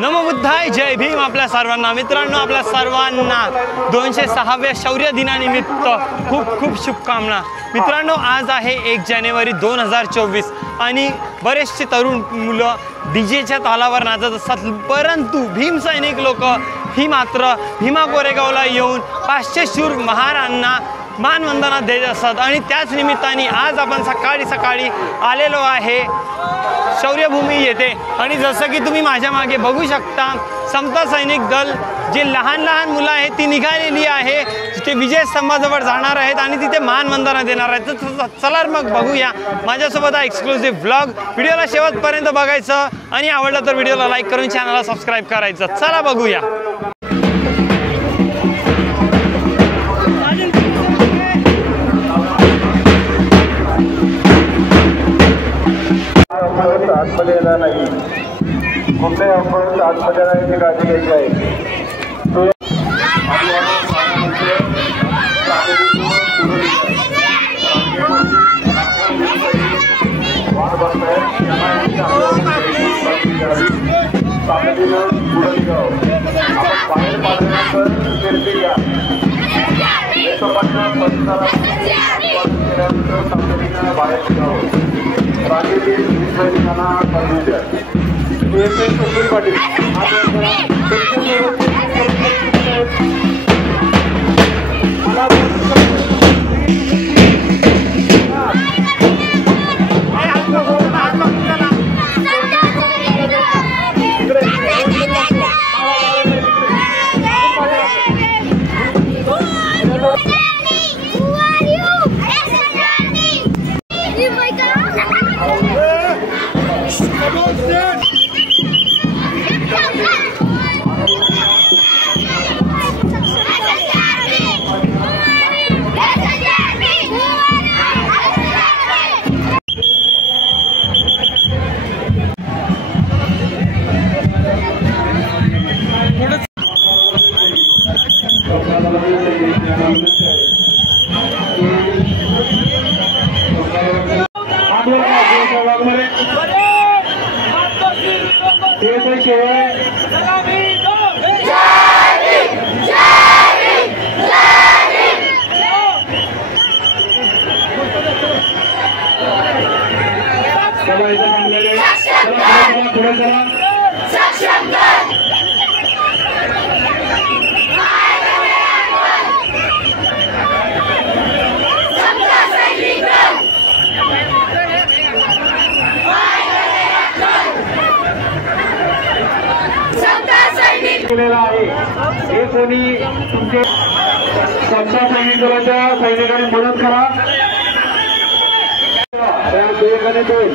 नमो बुद्धाय, जय भीम। आपल्या सर्वांना मित्रांनो, आपल्या सर्वांना 206व्या शौर्य दिनानिमित्त खूप खूप शुभकामना। मित्रांनो, आज आहे 1 जानेवारी 2024 आणि बरेचसे तरुण मुलं डीजेच्या तालावर नाचत असतात, परंतु भीम सैनिक लोक ही मात्र भीमा कोरेगावला येऊन 500 शूर महारांना मानवंदना देत असतात। आणि त्याच निमित्ताने आज आपण सकाळी आलेलो आहे शौर्यभूमी येथे। आणि जसं की तुम्ही माझ्या मागे बघू शकता, समता सैनिक दल जे लहान मुलं आहेत ती निघालेली आहे, ते विजय स्तंभाजवळ जाणार आहेत आणि तिथे मानवंदना देणार आहेत। तर चला मग बघूया माझ्यासोबत हा एक्सक्लुसिव्ह व्लॉग। व्हिडिओला शेवटपर्यंत बघायचं आणि आवडलं तर व्हिडिओला लाईक करून चॅनलला सबस्क्राईब करायचं। चला बघूया। आतमध्ये येणार नाही, कुठल्याही आपण आतमध्ये येण्याची काळजी घ्यायची आहे। हे कोणी तुमचे समता सैनिक दलाच्या सैनिकांनी मदत करा। 2 आणि 2